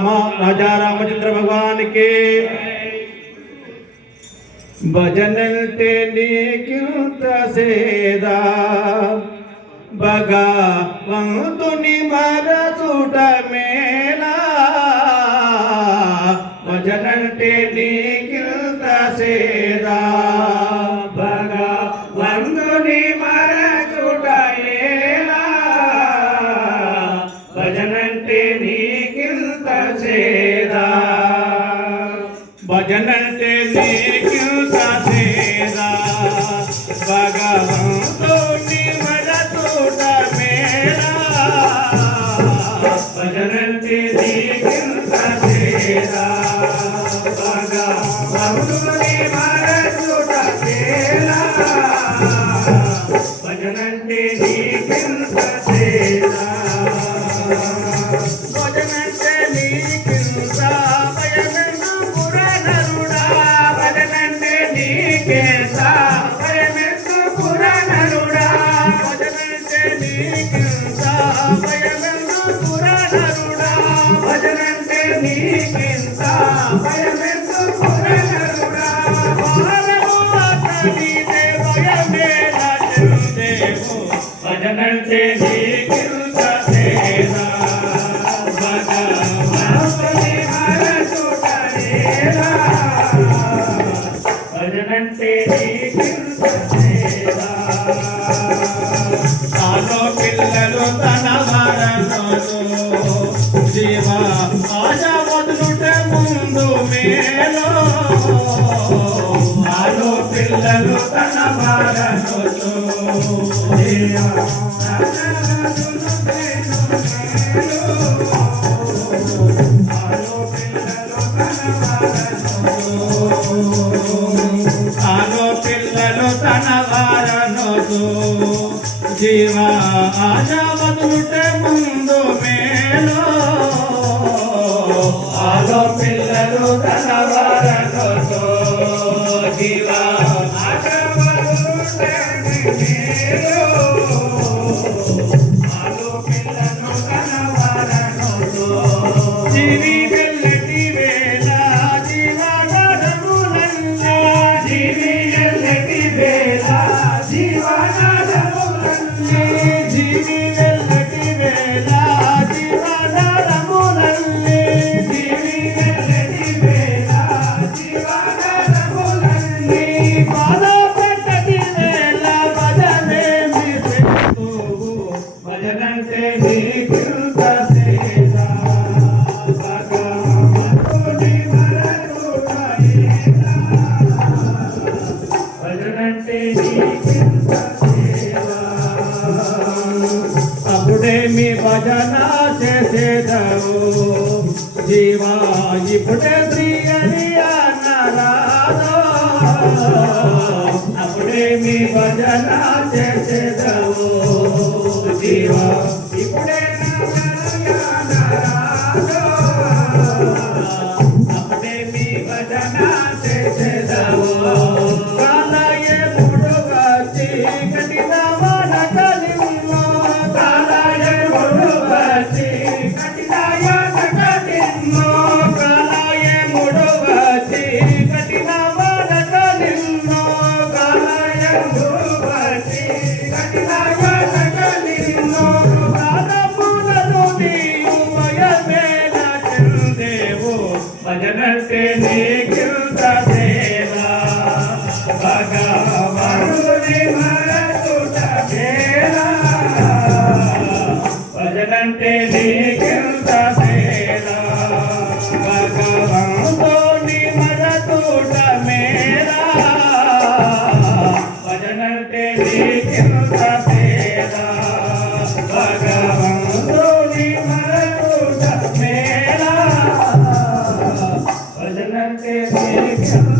राजा रामचंद्र भगवान के भजनंटे नीकिंत सेदा भगवंतुनि मरचुट मेला भजनंटे नीकिंत सेदा भगवंतुनि मरचुट मेला भजनंटे नीकिंत सेदा भजनंटे नीकिंत सेदा भगवंतुनि मरचुट मेला भजनंटे नीकिंत सेदा भगवंतुनि मरचुट मेला भजनंटे नीकिंत सेदा भजनंटे नीकिंत भयमेंदु पुरनरुडा भजनंटे नीकिंत भयमेंदु पुरनरुडा भजनंटे नीकिंत भयमेंदु पुरनरुडा भजनंटे नीकिंत भयमेंदु पुरनरुडा भारमु अतनीते भयमेला चंदेवो भजनंटे नीकिंत सेदा भगवंतुनि मरचुट मेला भजनंटे नीकिंत सेदा आलो पिल्लలు తన వరనోలు జీవా ఆజా వదులుటే ముందు మేలో ఆలో పిల్లలు తన వరనోలు జీవా ఆజా వదులుటే మేలో ఆలో పిల్లలు తన వారనోదు జీవా ఆజా వదులుటే ముందు మేలో ఆలో పిల్లలు తన వారనోదు జీవా ఆజా వదులుటే మేలో ఆలో పిల్లలు తన వారనోదు జీవి వెల్లటి వేళ జీవనాదములన్నీ జీవి వెల్లటి వేళ జీవనాదములన్నీ జీవి వెల్లటి వేళ జీవనాదములన్నీ జీవి వెల్లటి వేళ జీవనాదములన్నీ బాధపడ్డటి వేళ భజనేమి చేస్తువు భజనంటే నీకింత సేదా భగవంతుని మరచుట మేలా భజనంటే నీకింత సేదా అప్పుడే మీ భజన చేసేదవు జీవా ఇప్పుడే ప్రియని అన్నరాదో అప్పుడే మీ భజన చేసేదవు జీవా ఇప్పుడే అప్పుడే మీ భజన చేసేదవు కాలయే ముడుగచి కఠిన వనకలిమ్మో కాలయే ముడుగచి కఠిన వనకలిమ్మో కాలయే ముడుగచి కఠిన వనకలిమ్మో కాలయే ముడుగచి కఠిన వనకలిమ్మో కాలములను నీవు భయమేలా చందేవో భజనంటే నీకింత సేదా భగవంతుని మరచుట మేలా భజనంటే నీకింత సేదా భగవంతుని మరచుట మేలా భజనంటే నీకింత సేదా భగవంతుని మరచుట మేలా భజనంటే నీకింత